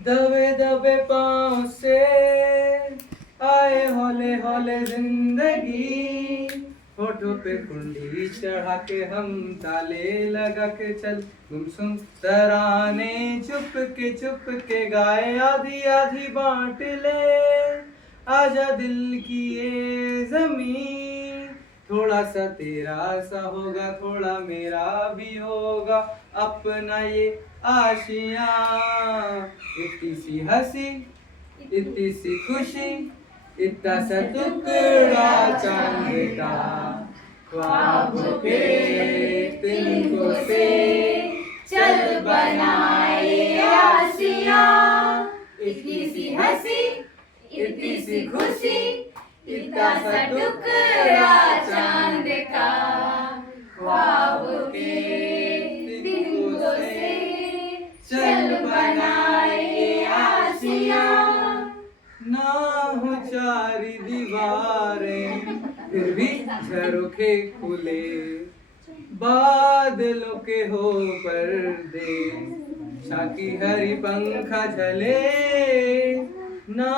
दबे दबे पाँव से आए हौले हौले जिंदगी, होठों पे कुंडी चढ़ा के हम ताले लगा के चल गुमसुम तराने चुप के गाए आधी आधी बांट ले। आजा दिल की ये जमीन, थोड़ा सा तेरा सा होगा थोड़ा मेरा भी होगा अपना ये आशियाँ। इतनी सी हंसी इतनी सी खुशी, इतना सा टुकड़ा चांद का, ख्वाबों के तिनकों से चल बनाए आशियाँ। इतनी सी हंसी इतनी सी खुशी, इतना सा टुकड़ा चांद का, ख्वाबों के तिनकों से चल बनाए आशियाँ। ना हो चार दीवारें फिर भी झरोखे खुले, बादलों के हो पर्दे शाकी हरी पंखा झले। ना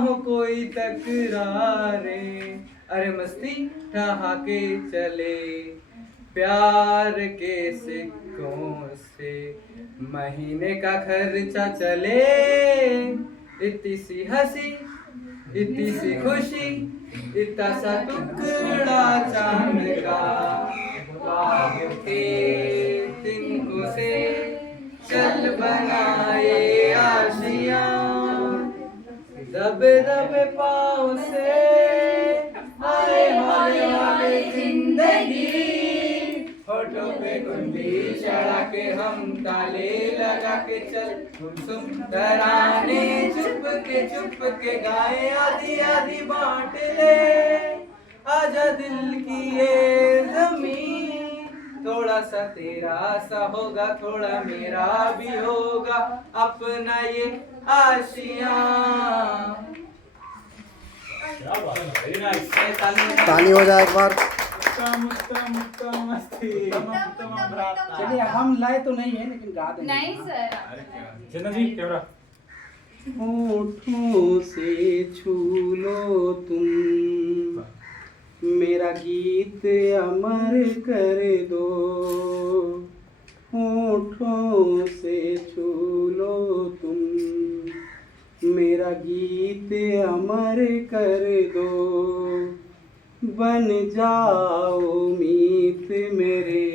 हो कोई तकरारे, अरे मस्ती ठहाके चले, प्यार के सिक्कों से महीने का खर्चा चले। इतनी सी हंसी इतनी सी खुशी, इतना सा टुकड़ा चांद का, ख्वाबों के तिनकों से चल बनाए आशियाँ। दबे दबे पाँव से आए हौले हौले जिंदगी, होठों पे कुंडी चढ़ा के हम ताले लगा के चल गुमसुम तराने चुप के गाए आधी आधी बांट ले। आजा दिल की ये जमीन, थोड़ा सा तेरा सा होगा थोड़ा मेरा भी होगा अपना ये आशियाँ। ताली हो जाए एक बार। चलिए हम लाए तो नहीं है लेकिन गा देंगे। नहीं सर। चंदन जी कैमरा। होठों से छू लो तुम, मेरा गीत अमर कर दो। होठों से छू लो तुम, मेरा गीत अमर कर दो। बन जाओ मीत मेरे,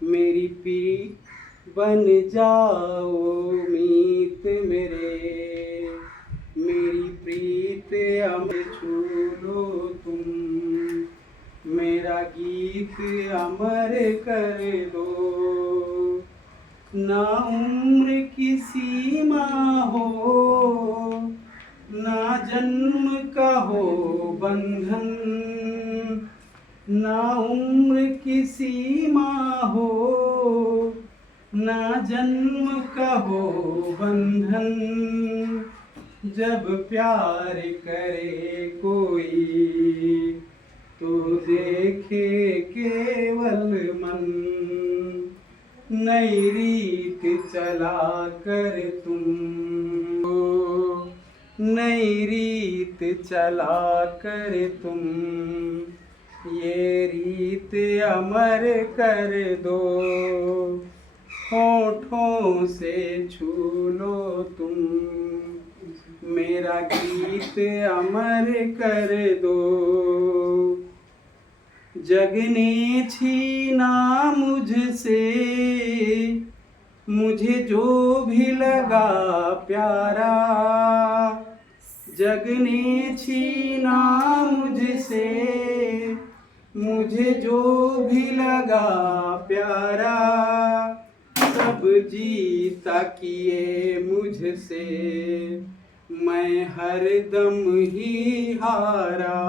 मेरी पीत बन जाओ मीत मेरे, मेरी प्रीत अमर छू लो तुम, मेरा गीत अमर कर दो। ना उम्र की सीमा हो, ना जन्म का हो बंधन, ना उम्र की सीमा हो, ना जन्म का हो बंधन। जब प्यार करे कोई तो देखे केवल मन, नई रीत चला कर तुम, नई रीत चला कर तुम, ये रीत अमर कर दो। होठों से छू लो तुम, मेरा गीत अमर कर दो। जग ने छीना मुझसे मुझे जो भी लगा प्यारा, जग ने छीना मुझसे मुझे जो भी लगा प्यारा। सब जीता किए मुझसे मैं हर दम ही हारा।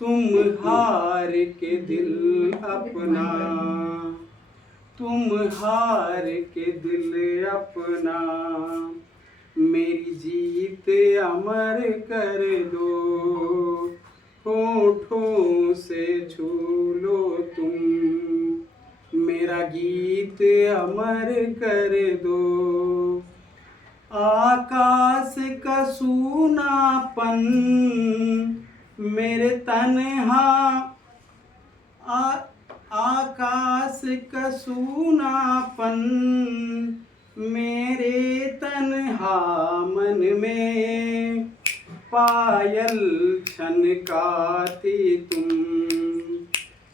तुम हार के दिल अपना, तुम हार के दिल अपना, मेरी जीत अमर कर दो। होठों से छू लो तुम, मेरा गीत अमर कर दो। आकाश का सूनापन मेरे तन्हा आकाश का सूनापन मेरे तन्हा मन में पायल छनकाती तुम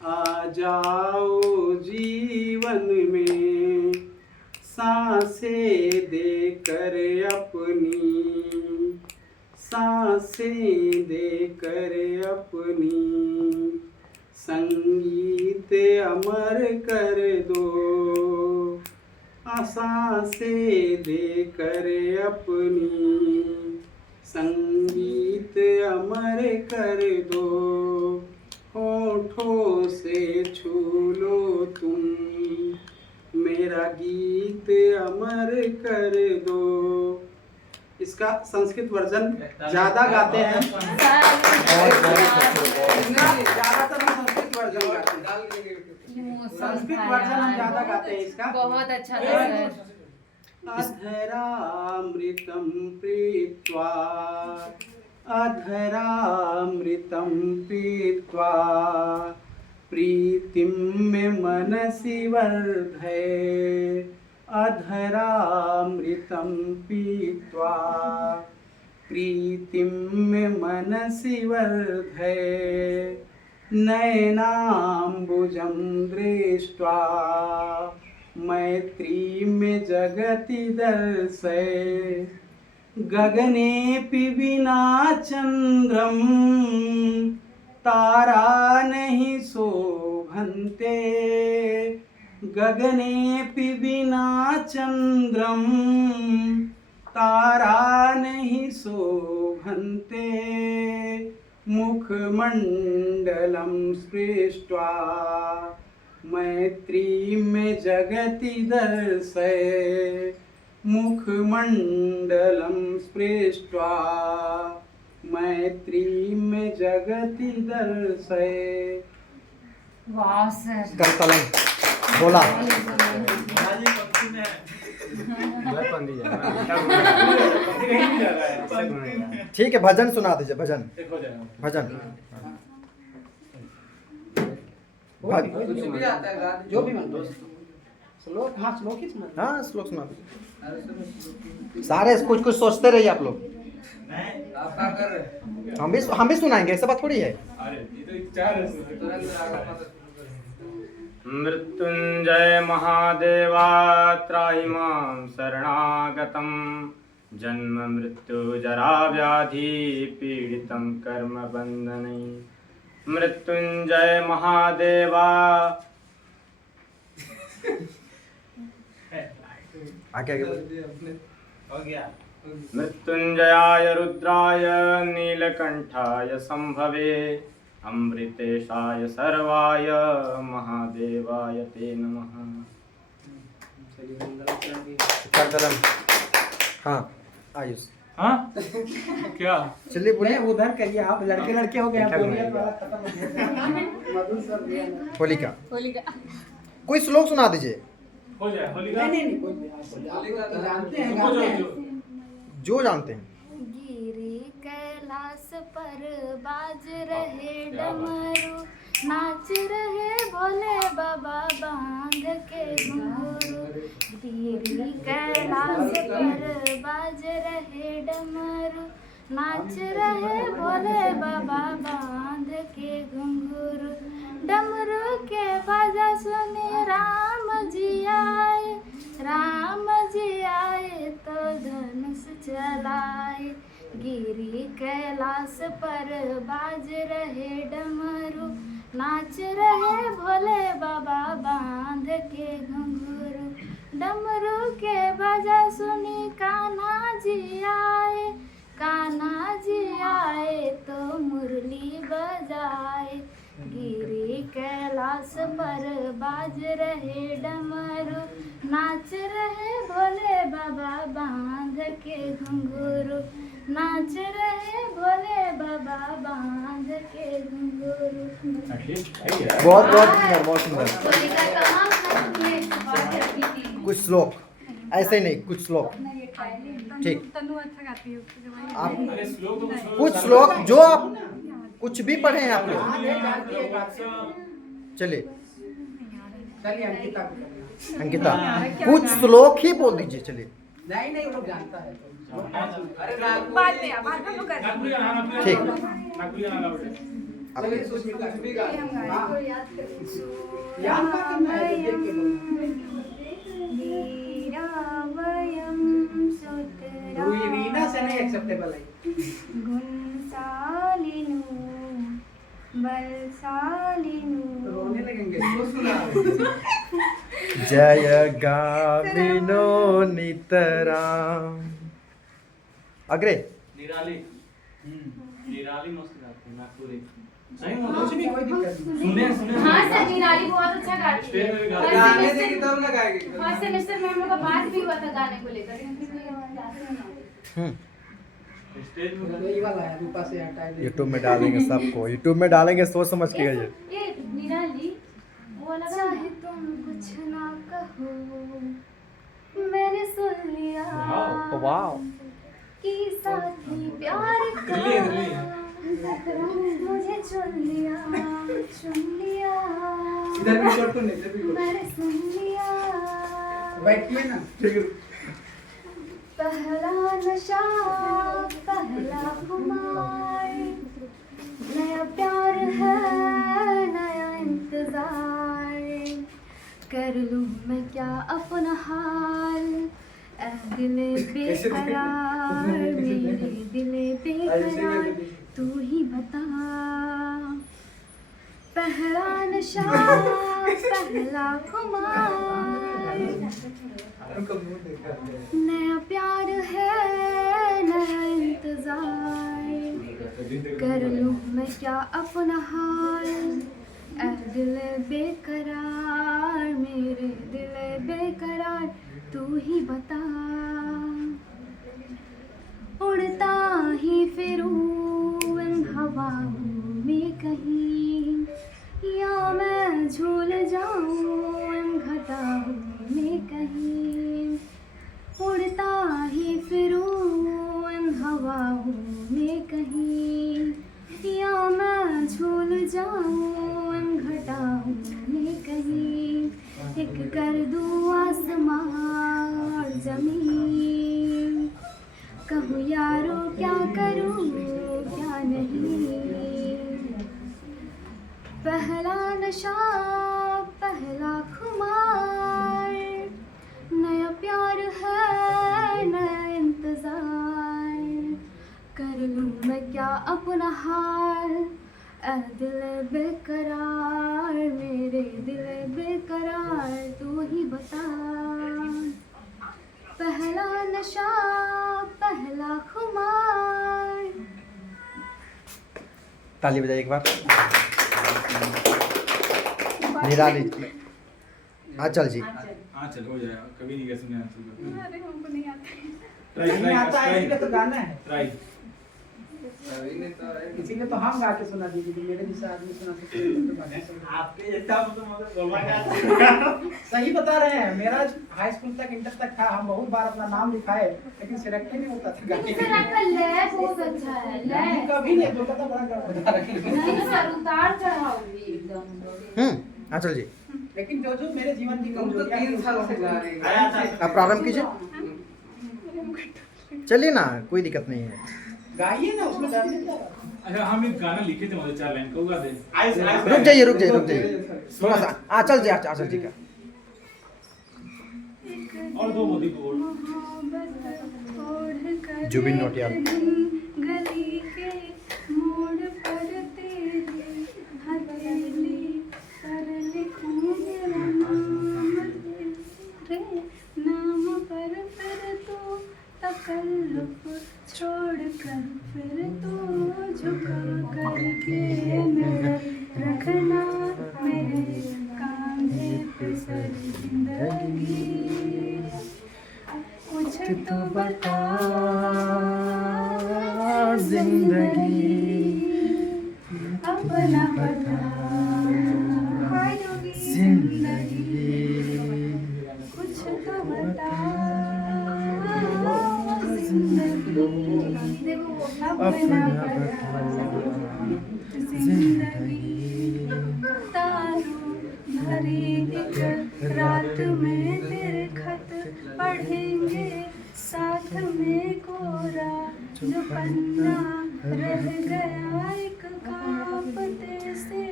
आ जाओ जीवन में सांसें देकर अपनी सांसें देकर अपनी संगीत अमर कर दो सांसें देकर अपनी संगीत अमर कर दो होठों से छू लो तुम मेरा गीत अमर कर दो। इसका संस्कृत वर्जन ज्यादा गाते हैं, ज्यादातर हम संस्कृत वर्जन गाते हैं, संस्कृत वर्जन हम ज्यादा गाते हैं इसका। बहुत अच्छा था सर। अधरामृतं पीत्वा अधरामृतं पीत्वा प्रीतिं मे मनसि वर्धय अधरामृतं पीत्वा प्रीतिं मे मनसि वर्धय नयनाम्बुजं दृष्ट्वा मैत्री में जगति दर्शय गगनेऽपि विना चंद्रम तारा नहीं शोभन्ते गगनेऽपि विना चंद्रम तारा नहीं शोभन्ते मुखमण्डलं स्पृष्ट्वा मैत्री में जगति दर्शय मुखमण्डलं स्पृष्ट्वा मैत्री में जगति दर्शय। वाह सर। करतलम बोला। ठीक है, भजन सुना दीजिए। भजन भजन कुछ भी आता है गा जो भी मन श्लोक, हाँ श्लोक ही सुना। हाँ श्लोक सुना दीजिए। सारे कुछ कुछ सोचते रहिए आप लोग। आप क्या कर रहे हैं? हम भी सुनाएंगे, ऐसा बात थोड़ी है। मृत्युंजय महादेवा त्राहि मां शरणागतं जन्म मृत्यु जरा व्याधि पीडितं कर्म बंधनै मृत्युंजय महादेवा आगे हो गया। मृत्युंजयाय रुद्राय नीलकंठाय संभवे अमृतेशाय सर्वाय महादेवाय ते नमः। करतलम। हाँ आयुष। हाँ क्या चलिए बोलिए। उधर करिए, आप लड़के लड़के हो गए, आप बोलिए तो खत्म हो गया। होलिका होलिका। कोई श्लोक सुना दीजिए हो जाए होलिका। नहीं कोई जानते हैं, गाते हैं जो जानते हैं। गिरी कैलाश पर बाज रहे डमरू नाच रहे भोले बाबा बांध के घुंघरू। गिरी कैलाश पर बाज रहे डमरू नाच रहे भोले बाबा बांध के घुंघरू। डमरू के बाजा सुने राम जी आए, राम जी आए तो धनुष चलाए। गिरी कैलाश पर बाज रहे डमरू नाच रहे भोले बाबा बांध के घुंघरू। डमरू के बाजा सुनी कान्हा जी आए, कान्हा जी आए तो मुरली बजाए। गिरी कैलाश पर बाज रहे डमरू नाच रहे भोले बाबा बांध के घुंघरू। नाच रहे भोले बाबा बांध के घुंघरू। बहुत बहुत सुंदर, बहुत सुंदर। होलिका कमाल था तुमने, बात करती थी। कुछ श्लोक ऐसे नहीं, कुछ श्लोक। ठीक। तनु अच्छा गाती है उसकी जवानी। आप अरे श्लोक तो कुछ श्लोक जो आप कुछ भी पढ़े हैं आप लोग। चलिए चलिए अंकिता को करना। अंकिता कुछ श्लोक ही बोल दीजिए। चलिए नहीं नहीं, वो लोग जानता है। अरे बाद में बाद में हम लोग करते नागपुरी गाना प्ले ठीक। नागपुरी गाना लाओ बेटा। चलिए सुष्मिता कुछ भी गा। हम गाने हाँ। को याद करते याद का करना है, तो देख के बोलना। वीरावयं रीना से नहीं एक्सेप्टेबल है। गुणशालिनो बलशालिनो रोने लगेंगे तो सुना। जय गाविनो नितराम। अग्रे निराली निराली मस्त गाती है नागपुरी। सही कुछ बोलो। भी कोई दिक्कत नहीं। सुने सुने हाँ सर निराली बहुत अच्छा गाती है। स्टेज में भी गाती फर्स्ट है। गाने सेमेस्टर- देगी तब ना गाएगी। फर्स्ट सेमेस्टर में हम लोग का बात भी हुआ था गाने को लेकर, लेकिन फिर कोई हमारे क्लास में ना हुई। स्टेज में यही वाला है, रूपा से हटा दे। यूट्यूब में डालेंगे सबको, यूट्यूब में डालेंगे, सोच समझ के करिए। ये निराली वो वाला चाहे तुम कुछ ना कहो मैंने सुन लिया वाह कि साथी प्यार का मुझे चुन लिया इधर भी छोड़, तू नहीं, इधर भी छोड़। मैंने सुन लिया बैठ में ना। पहला नशा पहला खुमार नया प्यार है नया इंतजार कर लूं मैं क्या अपना हाल ऐ दिले बेकरार मेरे दिले बेकरार तू ही बता पहला नशा पहला खुमार नया प्यार है नया इंतजार कर लूं मैं क्या अपना हाल ऐ दिल बेकरार मेरे दिल बेकरार तू ही बता उड़ता ही फिरूं इन हवाओं में कहीं या मैं झूल जाऊं इन घटाओं में कहीं उड़ता ही फिरूं इन हवाओं में कहीं या मैं झूल जाऊं इन घटाओं में कहीं एक कर दूं आसमां और जमीन कहूँ यारो क्या करूँ क्या नहीं पहला नशा पहला खुमार नया प्यार है नया इंतजार कर लूं मैं क्या अपना हाल ऐ दिल बेकरार मेरे दिल बेकरार तू ही बता पहला नशा पहला खुमार। ताली बजाइए एक बार। निराली आंचल जी हाँ चल हो जाएगा कभी नहीं गए सुने अरे हमको नहीं आता है। नहीं आता है, इसीलिए तो गाना है। ट्राई इसीलिए तो हम गा के सुना दीजिए कि मेरे जैसा आदमी सुना सकते हैं, तो बाकी सब आपके जैसा मतलब बोलवाएगा। सही बता रहे हैं। मेरा हाई स्कूल तक इंटर तक था, हम बहुत बार अपना नाम लिखाए लेकिन सिलेक्ट ही नहीं होता था गाने लेकिन सर आपका लय बहुत अच्छा है लय कभी नहीं बोलता था, बड़ा गड़बड़ा रखे। नहीं सर उतार चढ़ाव भी एकदम आंचल जी लेकिन जो जो मेरे जीवन की हम तो कमजोरियां 3 साल से गा रहे हैं। आप प्रारंभ कीजिए। चलिए ना, कोई दिक्कत नहीं है। गाइए ना, उसमें गाने क्या रहा? अच्छा हम एक गाना लिखे थे मतलब 4 लाइन का गा दे रुक जाइए रुक जाइए रुक जाइए थोड़ा सा। आंचल जी का और दो मोदी को बोल जुबिन नौटियाल। गली के मोड़ पर तेरे हथेली पर लिखूं मेरा नाम तेरे नाम पर फिर तो तकल्लुफ छोड़ कर फिर तो झुका करके मेरे रखना मेरे कांधे पे सर जिंदगी कुछ तो बता जिंदगी अपना बता जिंदगी कुछ तो बता जिंदगी तारों भरी एक रात में तेरे खत पढ़ेंगे साथ में कोरा जो पन्ना रह गया एक कांपते से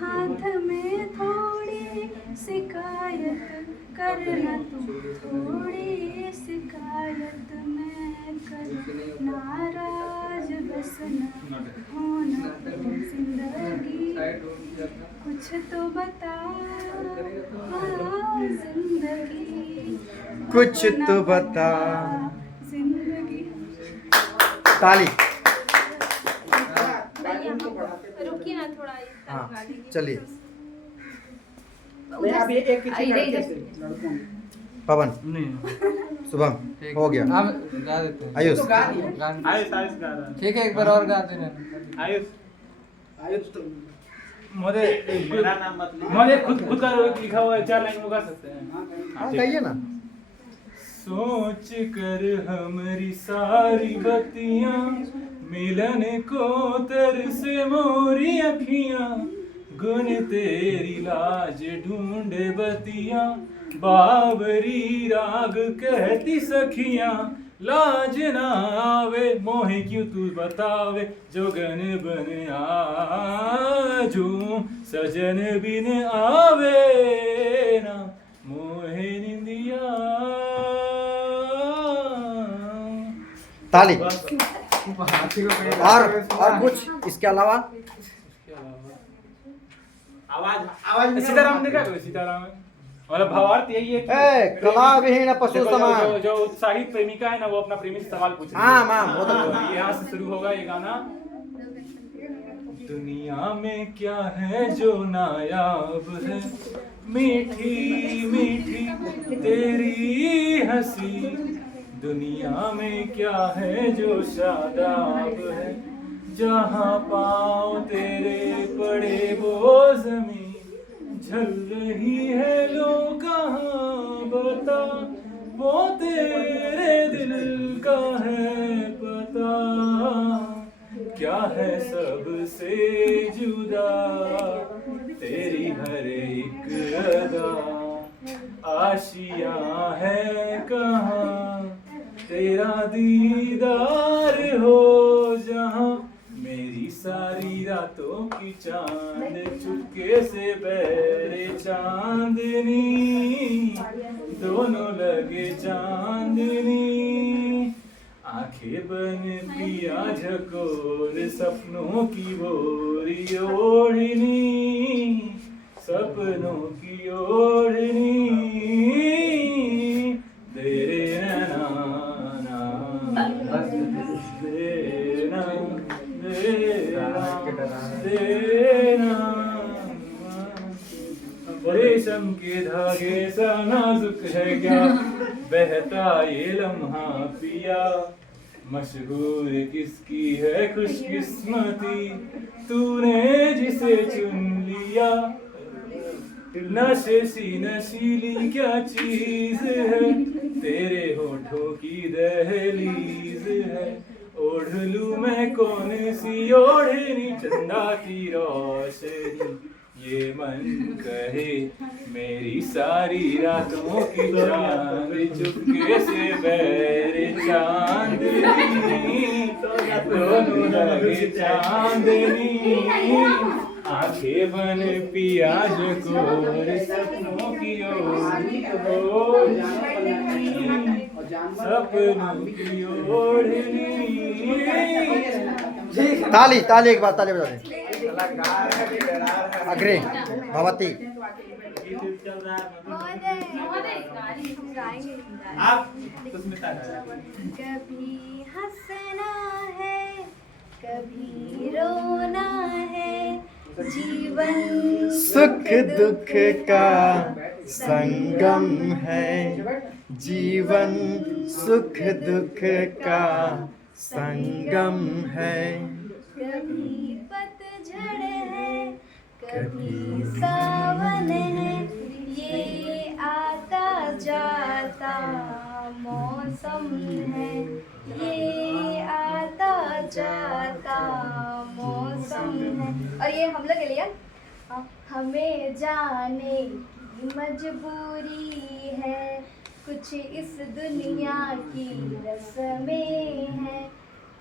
हाथ में थोड़ी शिकायत करना तू थोड़ी शिकायत मैं कर नाराज बस न होना तू जिंदगी कुछ तो बता जिंदगी कुछ तो बता। जिंदगी ताली। रुकिए ना थोड़ा हाँ चलिए। मैं अभी एक पीछे इधर- करके इधर। से लड़कों में। पवन, शुभम, हो गया। हम गा देते हैं। आयुष, तो गा दिया। आयुष आयुष गा रहा है। ठीक है, एक बार और गा देना। आयुष आयुष तो मेरा नाम मत लीजिए। मुझे खुद का लिखा हुआ है, 4 लाइन में गा सकते हैं। हाँ कहिए ना। सोच कर हमारी सारी बत्तियां मिलन को तरसे मोरी अखियां गुन तेरी लाज ढूंढे बतियां बाबरी राग कहती सखियां लाज ना आवे मोहे क्यों तू बतावे जोगन बन आजू सजन बिन आवे ना मोहे निंदिया। ताली। और कुछ इसके अलावा? आवाज सीताराम ने क्या करो सीताराम मतलब भावार्थ यही है ए, कला विहीन पशु देखो, समान। जो उत्साहित प्रेमिका है ना वो अपना प्रेमी से सवाल पूछ रही है। हाँ माँ बहुत अच्छा। यहाँ से शुरू होगा ये गाना। दुनिया में क्या है जो नायाब है मीठी मीठी तेरी हंसी दुनिया में क्या है जो शादाब है जहाँ पाँव तेरे पड़े वो जमीन झल रही है लो कहाँ बता वो तेरे दिल का है पता क्या है सबसे जुदा तेरी हर एक अदा आशिया है कहाँ तेरा दीदार हो जहाँ मेरी सारी रातों की चांद चुपके से बहरे चांदनी दोनों लगे चांदनी आंखें बन पिया झकोर सपनों की बोरी ओढ़नी सपनों की ओढ़नी तेरे नाना देना देना रेशम के धागे सा नाजुक है क्या बहता ये लम्हा पिया मशहूर किसकी है खुशकिस्मती तूने जिसे चुन लिया नशे सी नशीली क्या चीज है तेरे होठों की दहलीज है ओढ़ लूं मैं कौन सी ओढ़नी चंदा की रोशनी ये मन कहे मेरी सारी रातों की चांद चुपके से बहरे चांदनी दोनों लगे चांदनी आंखें बन पियाज को सपनों की ओर सपनों की ओढ़नी। ताली ताली एक बार ताली बजा दें। अग्रे भवती। कभी हंसना है कभी रोना है जीवन सुख दुख का संगम है जीवन सुख दुख का संगम है कभी पतझड़ है कभी सावन है ये आता जाता मौसम है ये और ये हम लोग के लिए हमें जाने की मजबूरी है, कुछ इस दुनिया की रस्में हैं,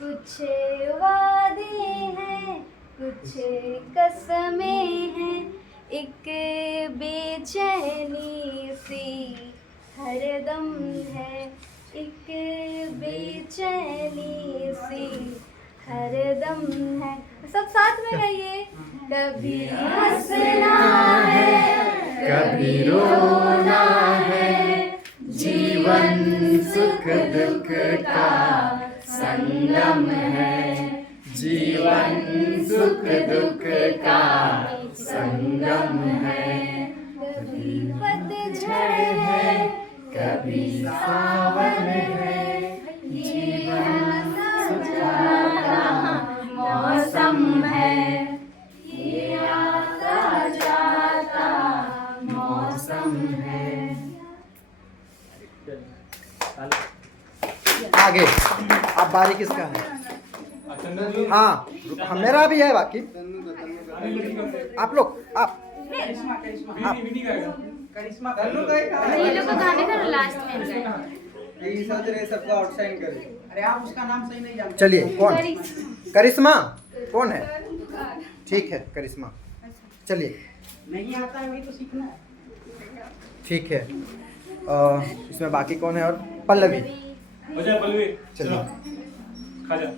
कुछ वादे हैं, कुछ कसमें हैं, एक बेचैनी सी हरदम है, एक बेचैनी सी हरदम है। सब साथ में गाइए। कभी हंसना है, कभी रोना है, जीवन सुख दुख का संगम है, जीवन सुख दुख का संगम है। कभी पतझड़ है, कभी सावन है, जीवन जाता मौसम है, ये आता जाता मौसम है। आगे अब बारी किसका है? हाँ मेरा भी है बाकी। आप लोग आप करिश्मा करिश्मा करिश्मा तन्नू का ही कहा है। ये लोग को गाने का लास्ट में गाए। यही सोच रहे सबको आउटसाइड करे। अरे आप उसका नाम सही नहीं जानते। चलिए कौन? करिश्मा कौन है? ठीक है करिश्मा, चलिए नहीं आता है वही तो सीखना है। ठीक है। इसमें बाकी कौन है? और पल्लवी। अच्छा पल्लवी चलिए। खा जा।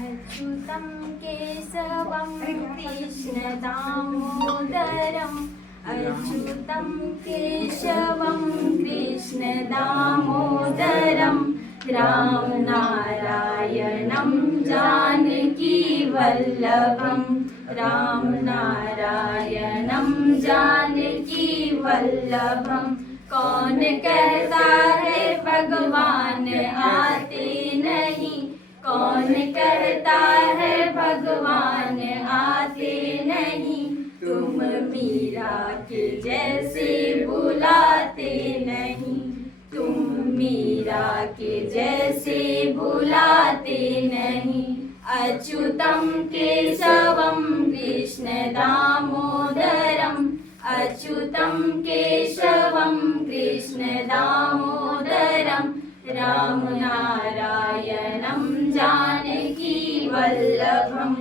अच्युतं केशवं कृष्ण दामोदरम्, अच्युतं केशवं कृष्ण दामोदरम्, राम नारायणं जानकी वल्लभं, राम नारायणं जानकी वल्लभं। कौन कहता है भगवान आते नहीं, कौन कहता है भगवान आते नहीं, तुम मीरा के जैसे बुलाते नहीं, तुम मीरा के जैसे बुलाते नहीं। अच्युतं केशवं कृष्ण दामोदरम्, अच्युतं केशवं कृष्ण दामोदरम्, राम नारायणं जानकी वल्लभं,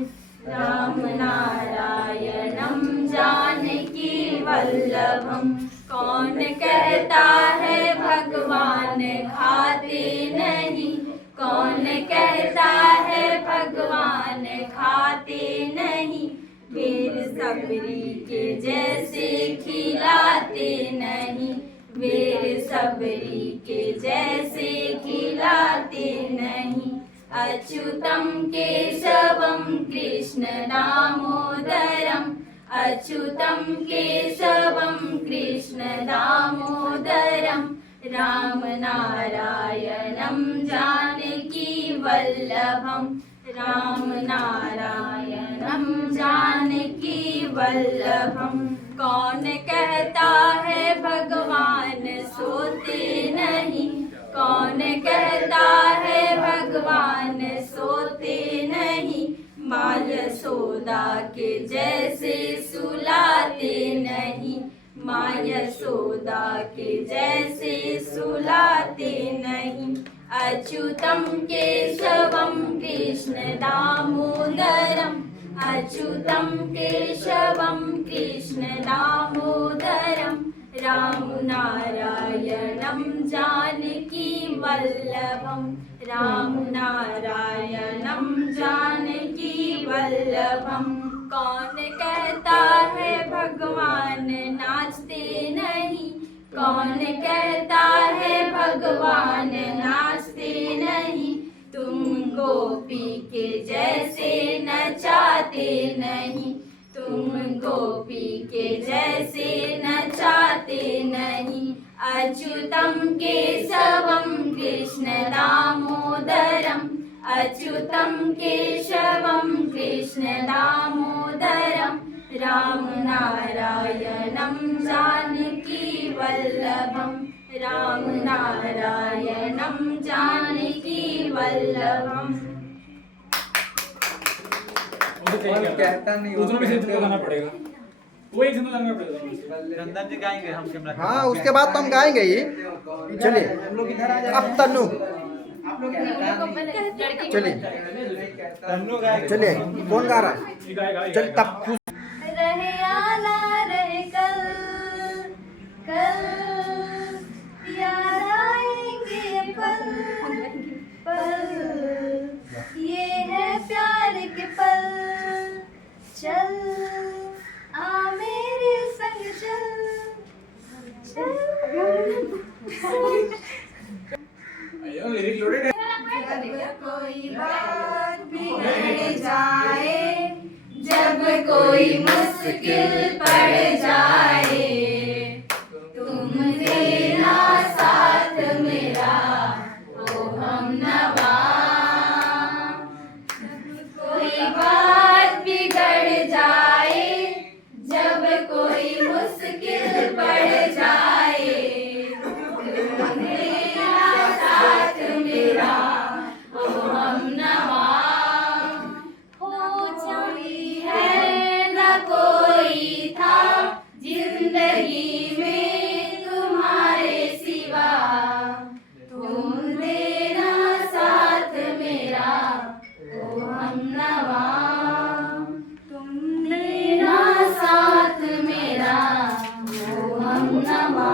राम नारायणं जानकी वल्लभं। कौन कहता है भगवान खाते नहीं, कौन कहता है भगवान खाते नहीं, वीर सबरी के जैसे खिलाते नहीं, वीर सबरी के जैसे खिलाते नहीं। अच्युतं केशवं कृष्ण दामोदरम्, अच्युतं केशवं कृष्ण दामोदरम्, राम नारायणं जानकी वल्लभं, राम नारायणं जानकी वल्लभं। कौन कहता है भगवान सोते नहीं, कौन कहता है भगवान सोते नहीं, माँ यशोदा के जैसे सुलाते नहीं, माँ यशोदा के जैसे सुलाते नहीं। अच्युतं केशवं कृष्ण दामोदरम्, अच्युतं केशवं कृष्ण दामोदरम्, राम नारायणं जानकी वल्लभं, राम नारायणं जानकी वल्लभं। कौन कहता है भगवान नाचते नहीं, कौन कहता है भगवान नाचते नहीं, तुम गोपी के जैसे नचाते नहीं, तुम गोपी के जैसे नचाते नहीं। अच्युतं केशवं कृष्ण दामोदरम्, अच्युतं केशवं कृष्ण दामोदरम्, राम नारायणं जानकी वल्लभं, राम नारायणं जानकी वल्लभम्। कहता नहीं दूसरों में से तो गाना पड़ेगा, वो एक गाना पड़ेगा। चंदन जी गाएंगे, हम शिमला हाँ उसके बाद तो हम गाएंगे ही। चलिए हम लोग इधर आ जाए। अब तन्नू आप लोग इधर चलिए तन्नू गाएंगे। चलिए कौन गा रहा है? ये गाएगा, ये चल गाएगा। तब रहे आना रहे कल कल याद आएंगे पल पल, ये है प्यार के पल। चल आ मेरे संग चल चल। अयो, लिरिक लोडेड है। जब कोई बात बिगड़ जाए, जब कोई मुश्किल पड़ जाए, तुम देना साथ मेरा ओ हमनवा। कोई बात बिगड़ जाए, जब कोई मुश्किल पड़ जाए, तुम देना साथ मेरा ओ हमनवा। हो कोई है न कोई था जिंदगी में तुम्हारे सिवा, तुम देना साथ मेरा ओ हमनवा। तुम देना साथ मेरा ओ हमनवा।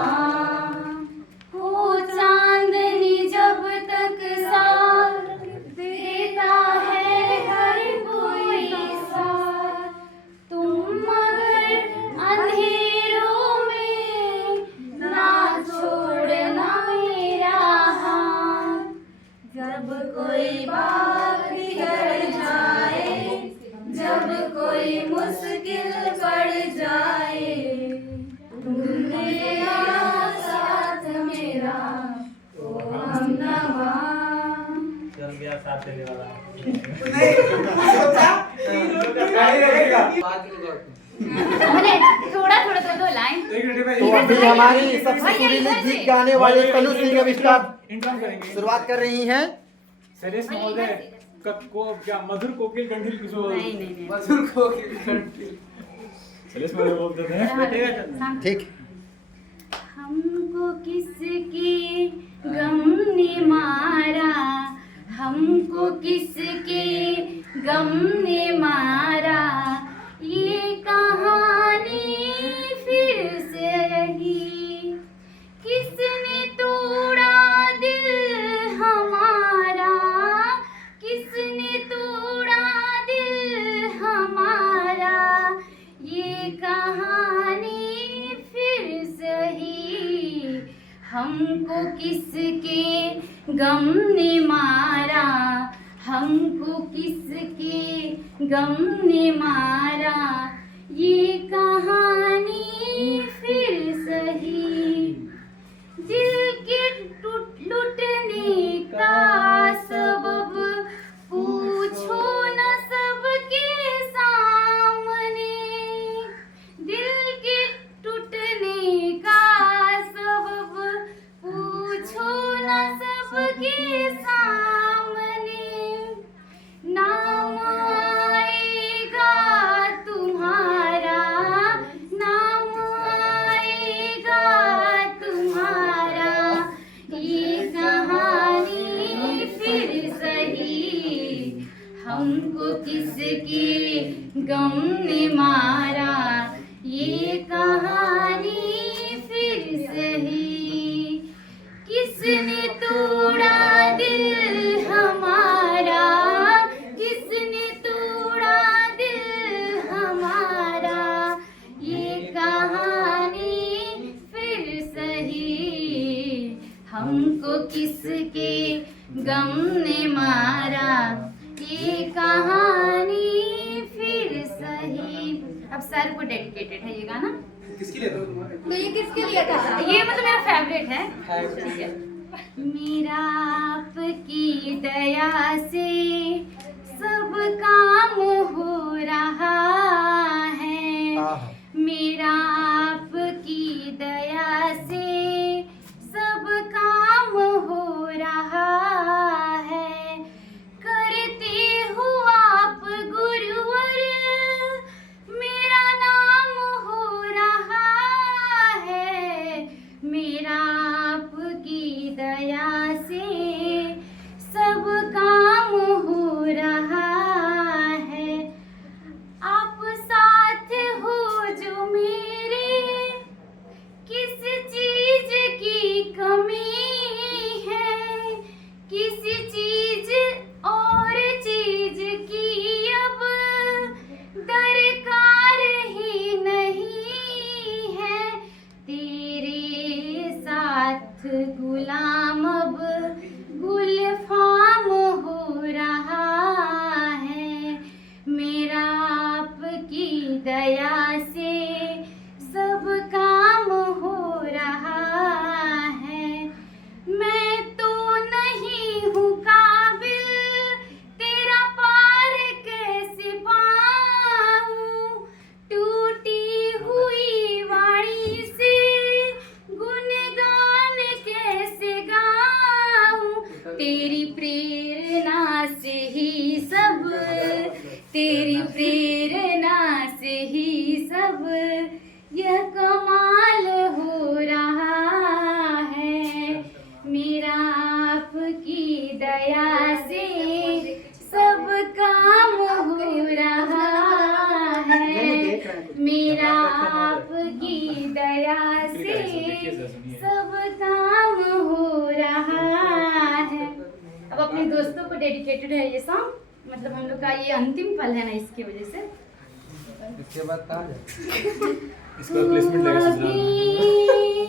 हो चांदनी जब तक साथ देता है हर कोई साथ, तुम मगर अंधेरों में ना छोड़ना मेरा हाथ। जब कोई बात बिगड़ जाए, जब कोई मुश्किल पड़ जाए, तुम मेरा साथ मेरा ओ हमनवा। चल गया साथ देने वाला। थोड़ा थोड़ा दो लाइन। एक मिनट भाई, तो अभी हमारी सबसे सुरीली गीत गाने वाले तनु सिंह अब स्टार्ट इंट्रो करेंगे। शुरुआत कर रही हैं। सरेश महोदय को क्या मधुर कोकिल कंठील किशोर। नहीं नहीं नहीं। मधुर को कंट्री सरेश महोदय बोल देते हैं। ठीक हमको किसकी गम ने मारा, हमको किसके गम ने मारा, ये कहानी फिर से रही। किसने तोड़ा दिल हमारा, किसने तोड़ा दिल हमारा, ये कहानी फिर सही। हमको किसके गम ने मारा, हमको किसके गम ने मारा, ये कहानी फिर सही। दिल के लुटने का सबब पूछो न सबके सामने, दिल के टूटने का सबब पूछो न सबके सामने। नाम आएगा तुम्हारा, नाम आएगा तुम्हारा, ये कहानी फिर सही। हमको किसके गम ने मारा, ये कहानी फिर सही। किसने तोड़ा दिल हमारा, किसने तोड़ा दिल हमारा, ये कहानी फिर सही। हमको किसके गम ने मारा, ये कहानी फिर सही। अब सर को डेडिकेटेड है ये गाना। किसके लिए? तो ये किसके लिए था? ये मतलब मेरा फेवरेट है। ठीक है। मेरा आपकी दया से सब काम हो रहा है, मेरा आपकी दया से सब दया से सब काम हो रहा है। मैं तो नहीं हूँ काबिल, तेरा पार कैसे पाऊँ, टूटी हुई वाणी से गुणगान कैसे गाऊँ। तेरी प्रेरणा से ही सब, तेरी प्रेरणा से ही सब यह कमाल हो रहा है। मेरा आपकी दया से सब काम हो रहा है। मेरा आपकी दया से सब काम हो रहा है। अब अपने दोस्तों को डेडिकेटेड है ये सॉन्ग, मतलब हम लोग का ये अंतिम पल है ना, इसकी वजह से। इसके बाद कहाँ जाए? इसका प्लेसमेंट लगेगा ससुराल में।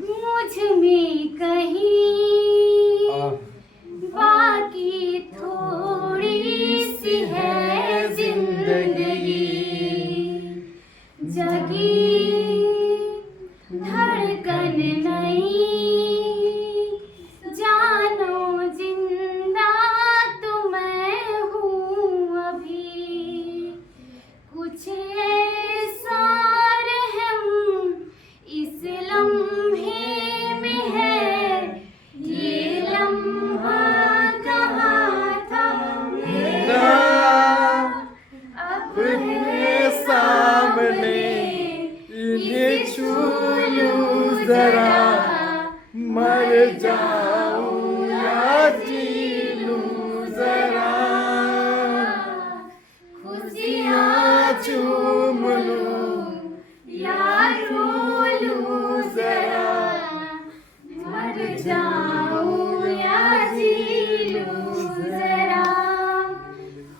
मुझ में कहीं बाकी थोड़ी सी है जिंदगी, जगी धड़कन नहीं, जानो जिंदा तो मैं हूँ अभी। कुछ ऐसा रहम इस लम्हे में है, ये लम्हा कहाँ था मेरा, अब है सामने, इन्हें छू लूं जरा, मर जाऊं या जी लूं जरा, खुशियाँ चूम लूं या रो लूं जरा, मर जाऊं या जी लूं जरा।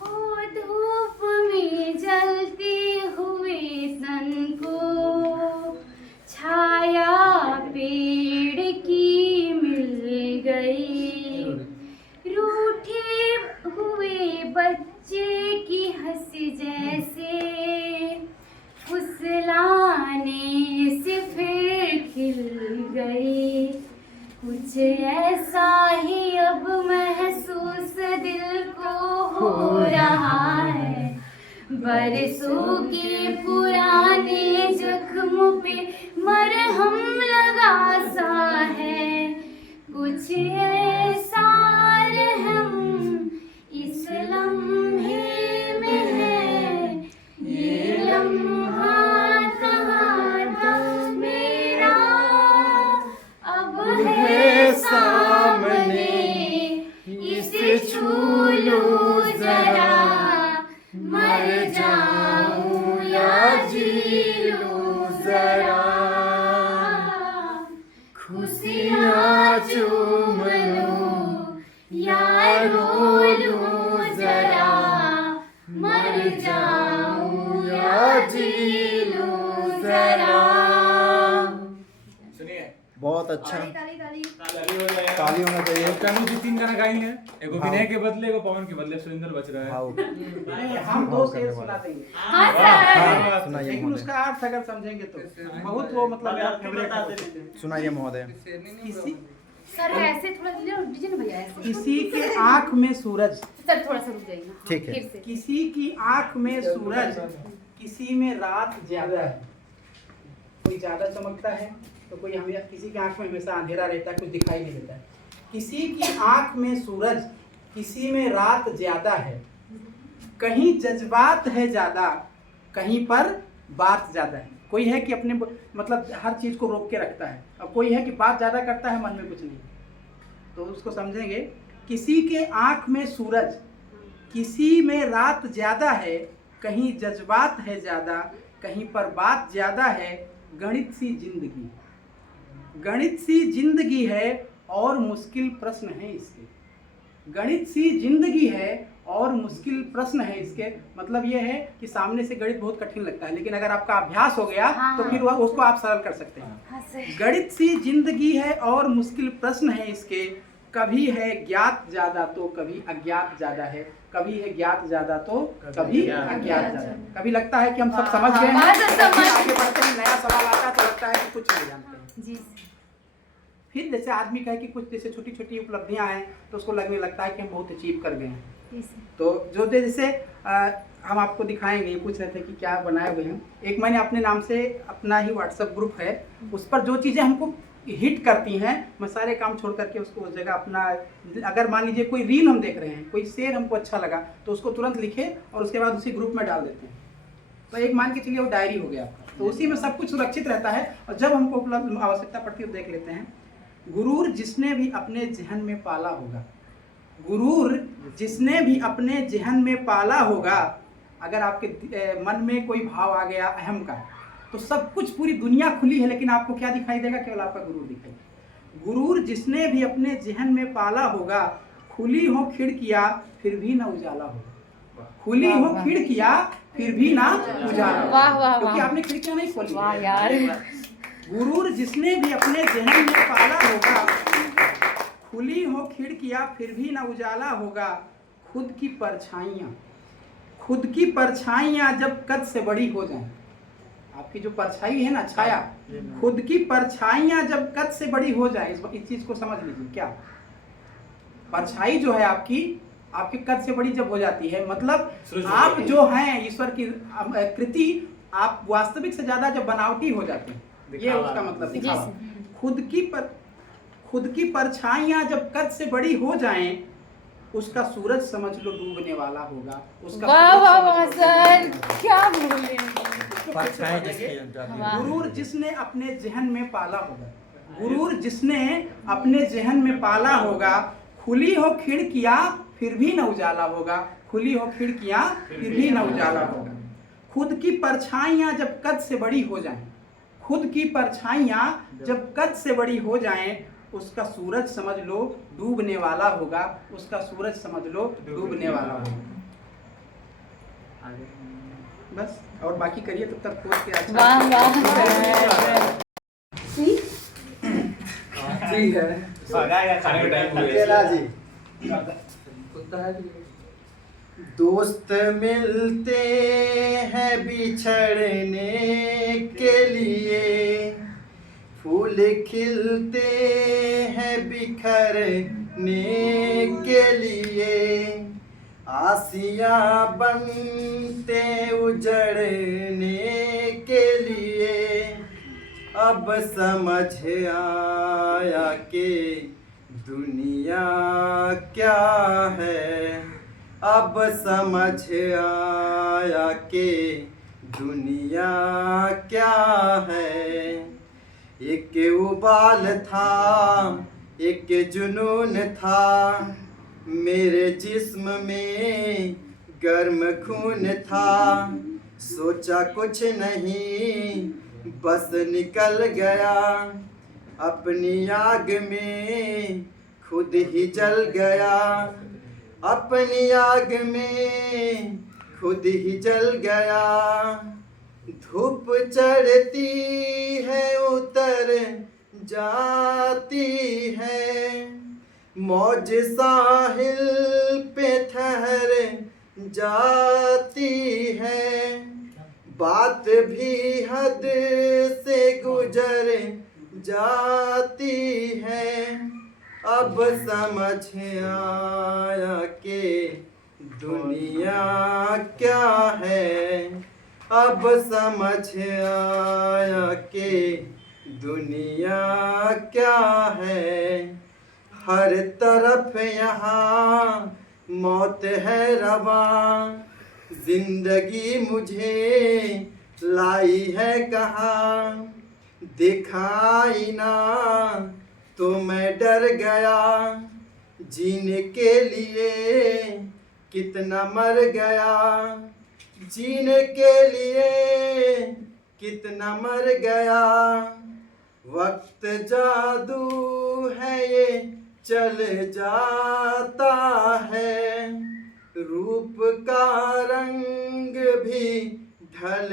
हो धूप में जलते हुए सन को छाया पेड़ की मिल गई, रूठे हुए बच्चे की हंसी जैसे फुसलाने से फिर खिल गई। कुछ ऐसा ही अब महसूस दिल को हो रहा है, बरसों के पुराने जख्म पे मरहम लगा सा है। कुछ ऐसा रहम इस लम्हे में है, ये लम्हा कहाँ था मेरा, अब है सामने, इसे छू लूं जरा, मर जाऊं या जी लूं जरा, खुशियाँ चूम लूं या रो लूं जरा, मर जाऊं या जी लूं जरा। सुनिए बहुत अच्छा, ताली ताली ताली होना चाहिए। तनु जी 3 गाना गाई हैं, एगो विनय के बदले, एगो पवन के बदले, सुरेंद्र बच रहा है। हाँ, नहीं, हम दो शेर सुना देंगे, हाँ सर। हाँ, सुनाइए लेकिन महोदय, उसका अर्थ अगर समझेंगे तो बहुत, वो मतलब मेरा फेवरेट है। सुनाइए महोदय। किसी सर ऐसे थोड़ा डीजे ना भैया, ऐसे किसी के आँख में सूरज, सर थोड़ा सा रुक जाइए। ठीक है। फिर से। किसी की आँख में सूरज, किसी में रात ज्यादा है। कोई ज्यादा चमकता है तो कोई हमें, किसी की आँख में हमेशा अंधेरा रहता है, कुछ दिखाई नहीं देता है। किसी की आँख में सूरज, किसी में रात ज्यादा है, कहीं जज्बात है ज्यादा, कहीं पर बात ज्यादा है। कोई है कि अपने मतलब हर चीज को रोक के रखता है, और कोई है कि बात ज्यादा करता है, मन में कुछ नहीं। तो उसको समझेंगे। किसी के आँख में सूरज, किसी में रात ज्यादा है, कहीं जज्बात है ज्यादा, कहीं पर बात ज्यादा है, गणित सी जिंदगी, गणित सी जिंदगी है और मुश्किल प्रश्न है इसके। गणित सी जिंदगी है और मुश्किल प्रश्न है इसके। मतलब ये है कि सामने से गणित बहुत कठिन लगता है, लेकिन अगर आपका अभ्यास हो गया तो फिर वह उसको आप सरल कर सकते हैं। गणित सी जिंदगी है और मुश्किल प्रश्न है इसके, कभी है ज्ञात ज्यादा तो कभी अज्ञात ज्यादा है, कभी है ज्ञात ज्यादा तो कभी अज्ञात ज्यादा। कभी लगता है कि हम सब समझ गए हैं, हाँ, तो समझ- फिर आगे बढ़ते हैं, नया सवाल आता है तो लगता है कि कुछ नहीं जानते हैं। जी फिर जैसे आदमी कहे कि कुछ जैसे छोटी छोटी उपलब्धियां हैं तो उसको लगने लगता है कि हम बहुत अचीव कर गए हैं। जी तो जो जैसे हम आपको दिखाएंगे, ये पूछ रहे थे कि क्या बनाए हुए हैं। एक मैंने अपने नाम से अपना ही व्हाट्सएप ग्रुप है, उस पर जो चीज़ें हमको हिट करती हैं मैं सारे काम छोड़ करके उसको उस जगह अपना, अगर मान लीजिए कोई रील हम देख रहे हैं, कोई शेर हमको अच्छा लगा तो उसको तुरंत लिखे और उसके बाद उसी ग्रुप में डाल देते हैं। तो एक मान के चलिए वो डायरी हो गया आपका, तो उसी में सब कुछ सुरक्षित रहता है और जब हमको उपलब्ध आवश्यकता पड़ती है तो देख लेते हैं। गुरूर जिसने भी अपने जहन में पाला होगा, गुरूर जिसने भी अपने जहन में पाला होगा, अगर आपके मन में कोई भाव आ गया अहम का, तो सब कुछ पूरी दुनिया खुली है लेकिन आपको क्या दिखाई देगा? केवल आपका गुरूर दिखेगा। गुरूर जिसने भी अपने जहन में पाला होगा, खुली हो खिड़कियां फिर भी ना उजाला होगा, खुली हो खिड़कियां फिर भी ना उजाला होगा। वाह, वाह, वाह। क्योंकि आपने खिड़कियां नहीं खोली। वाह यार। गुरूर जिसने भी अपने जहन में पाला होगा, खुली हो खिड़कियां फिर भी ना उजाला होगा। खुद की परछाइयां, खुद की परछाइयां जब कद से बड़ी हो जाएं, आपकी जो परछाई है ना, छाया, खुद की परछाइयां जब कद से बड़ी हो जाए, इस चीज को समझ लीजिए। क्या परछाई जो है आपकी, आपके कद से बड़ी जब हो जाती है, मतलब आप जो हैं ईश्वर की कृति, आप वास्तविक से ज्यादा जब बनावटी हो जाते हैं, ये उसका मतलब दिखावा। खुद की परछाइयां जब कद से बड़ी हो जाएं, उसका सूरज समझ लो डूबने वाला होगा। उसका वाह सूरज वाह समझ वाह लो सर, डूबने वाला क्या बोले। होगा। गुरूर जिसने अपने जहन में पाला होगा, गुरूर जिसने अपने जहन में पाला होगा, खुली हो खिड़कियां फिर भी न उजाला होगा, खुली हो खिड़कियां फिर भी न उजाला होगा। खुद की परछाइयां जब कद से बड़ी हो जाएं, खुद की परछाइयां जब कद से बड़ी हो जाएं, उसका सूरज समझ लो डूबने वाला होगा, उसका सूरज समझ लो डूबने वाला होगा। बस और बाकी करिए तब तक खोज के अच्छा। वाह वाह। ठीक है। खाने का टाइम हो गया। केला जी, कुत्ता है कि दोस्त मिलते हैं बिछड़ने के लिए, फूल खिलते हैं बिखरने के लिए, आसियाँ बनते उजड़ने के लिए। अब समझ आया कि दुनिया क्या है, अब समझ आया कि दुनिया क्या है। एक उबाल था, एक जुनून था, मेरे जिस्म में गर्म खून था। सोचा कुछ नहीं बस निकल गया, अपनी आग में खुद ही जल गया, अपनी आग में खुद ही जल गया। धूप चढ़ती है उतर जाती है, मौज साहिल पे ठहर जाती है, बात भी हद से गुजर जाती है। अब समझ आया कि दुनिया क्या है, अब समझ आया कि दुनिया क्या है। हर तरफ यहाँ मौत है रवा, जिंदगी मुझे लाई है कहाँ। दिखाई ना तो मैं डर गया, जीने के लिए कितना मर गया, जीने के लिए कितना मर गया। वक्त जादू है ये चल जाता है, रूप का रंग भी ढल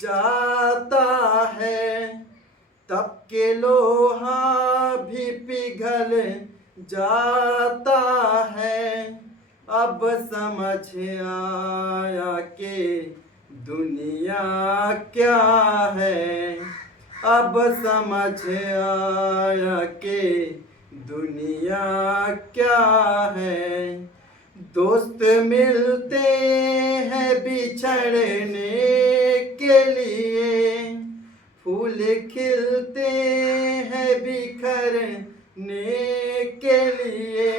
जाता है, तब के लोहा भी पिघल जाता है। अब समझ आया कि दुनिया क्या है, अब समझ आया कि दुनिया क्या है। दोस्त मिलते हैं बिछड़ने के लिए, फूल खिलते हैं बिखरने के लिए,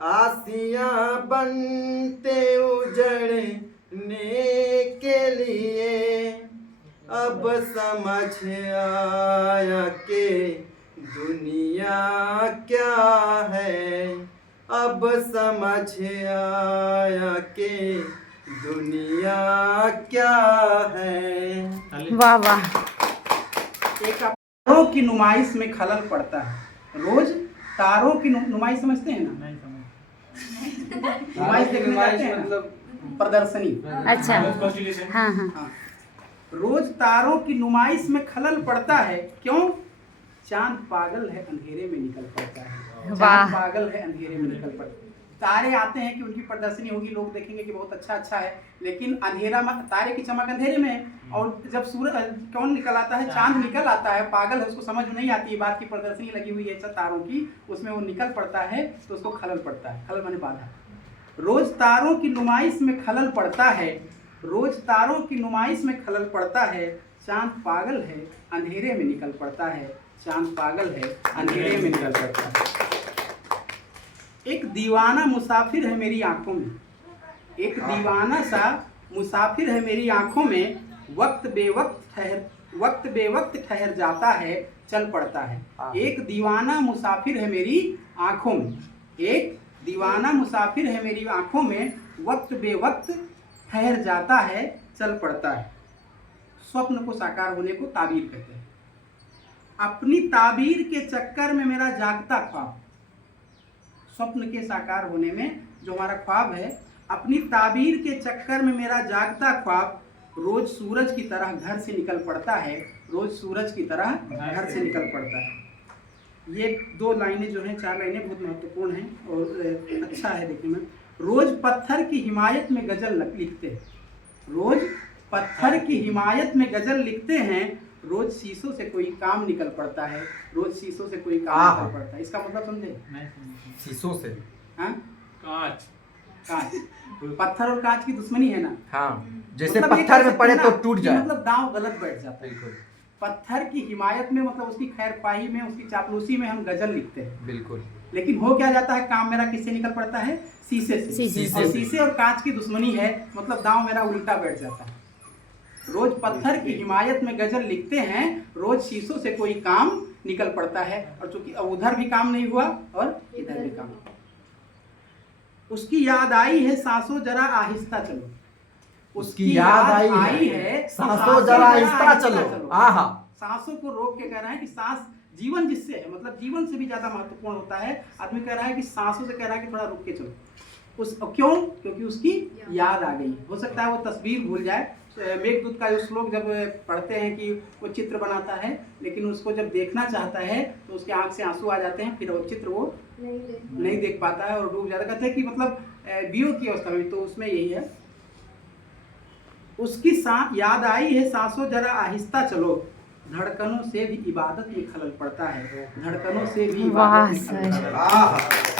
आसियाँ बनते उजड़ने के लिए। अब समझ आया कि दुनिया क्या है, अब समझ आया कि दुनिया क्या है। वाह वाह। एक तारों की नुमाइश में खलल पड़ता है। रोज तारों की नुमाइश समझते हैं ना? नुमाइश देखने जाते हैं ना? मतलब प्रदर्शनी। अच्छा। हाँ हाँ। हाँ। रोज तारों की नुमाइश में खलल पड़ता है, क्यों? चांद पागल है अंधेरे में निकल पड़ता है। वाह। चांद पागल है अंधेरे में निकल पड़ता है। तारे आते हैं कि उनकी प्रदर्शनी होगी, लोग देखेंगे कि बहुत अच्छा है, लेकिन अंधेरा में तारे की चमक अंधेरे में है, और जब सूरज कौन निकल आता है, चांद निकल आता है, पागल है, उसको समझ में नहीं आती है बात की प्रदर्शनी लगी हुई है तारों की, उसमें वो निकल पड़ता है तो उसको खलल पड़ता है। खलल माने बाधा। रोज तारों की नुमाइश में खलल पड़ता है, रोज तारों की नुमाइश में खलल पड़ता है, चांद पागल है अंधेरे में निकल पड़ता है, चांद पागल है अंधेरे में निकल पड़ता है। एक दीवाना मुसाफिर है मेरी आंखों में, एक दीवाना सा मुसाफिर है मेरी आंखों में, वक्त बेवक्त ठहर जाता है, चल पड़ता है। एक दीवाना मुसाफिर है मेरी आंखों में, एक दीवाना मुसाफिर है मेरी आंखों में, वक्त बेवक्त ठहर जाता है, चल पड़ता है। स्वप्न को साकार होने को ताबीर कहते हैं। अपनी ताबीर के चक्कर में मेरा जागता ख्वाब, स्वप्न के साकार होने में जो हमारा ख्वाब है, अपनी ताबीर के चक्कर में मेरा जागता ख्वाब, रोज सूरज की तरह घर से निकल पड़ता है, रोज सूरज की तरह घर से निकल पड़ता है। ये 2 लाइनें जो हैं, 4 लाइनें बहुत महत्वपूर्ण हैं और अच्छा है देखने में। रोज पत्थर की हिमायत में गजल लिखते हैं, रोज पत्थर की हिमायत में गजल लिखते हैं, रोज शीशों से कोई काम निकल पड़ता है, रोज शीशों से कोई काम निकल पड़ता है। इसका मतलब समझे? शीशों से, हाँ, कांच। पत्थर और कांच की दुश्मनी है ना? हाँ, जैसे मतलब पत्थर में पड़े तो टूट जाए, मतलब दांव गलत बैठ जाता है। बिल्कुल। पत्थर की हिमायत में मतलब उसकी खैरख्वाही में, उसकी चापलूसी में हम गजल लिखते हैं, बिल्कुल। लेकिन हो क्या जाता है, काम मेरा किससे निकल पड़ता है? शीशे से। और शीशे और कांच की दुश्मनी है, मतलब दांव मेरा उल्टा बैठ जाता है। रोज पत्थर की हिमायत में गजल लिखते हैं, रोज शीशों से कोई काम निकल पड़ता है, और चूंकि उधर भी काम नहीं हुआ और इधर भी काम। उसकी याद आई है सांसों जरा आहिस्ता चलो, उसकी याद आई है सांसों जरा आहिस्ता चलो। आहा, सांसों को रोक के कह रहा है कि सांस जीवन जिससे है, मतलब जीवन से भी ज्यादा महत्वपूर्ण होता है। आदमी कह रहा है कि सांसों से कह रहा है कि थोड़ा रुक के चलो। क्यों? क्योंकि उसकी याद आ गई। हो सकता है वो तस्वीर भूल जाए। मेघदूत का जो श्लोक जब पढ़ते हैं कि वो चित्र बनाता है, लेकिन उसको जब देखना चाहता है तो उसके आंख से आंसू आ जाते हैं, फिर वो चित्र वो नहीं देख पाता है और डूब जाता है। कहते हैं कि मतलब वियोग की अवस्था में, तो उसमें यही है। उसकी याद आई है सांसों जरा आहिस्ता चलो, धड़कनों से भी इबादत में खलल पड़ता है, धड़कनों से भी इबादत में खलल पड़ता है।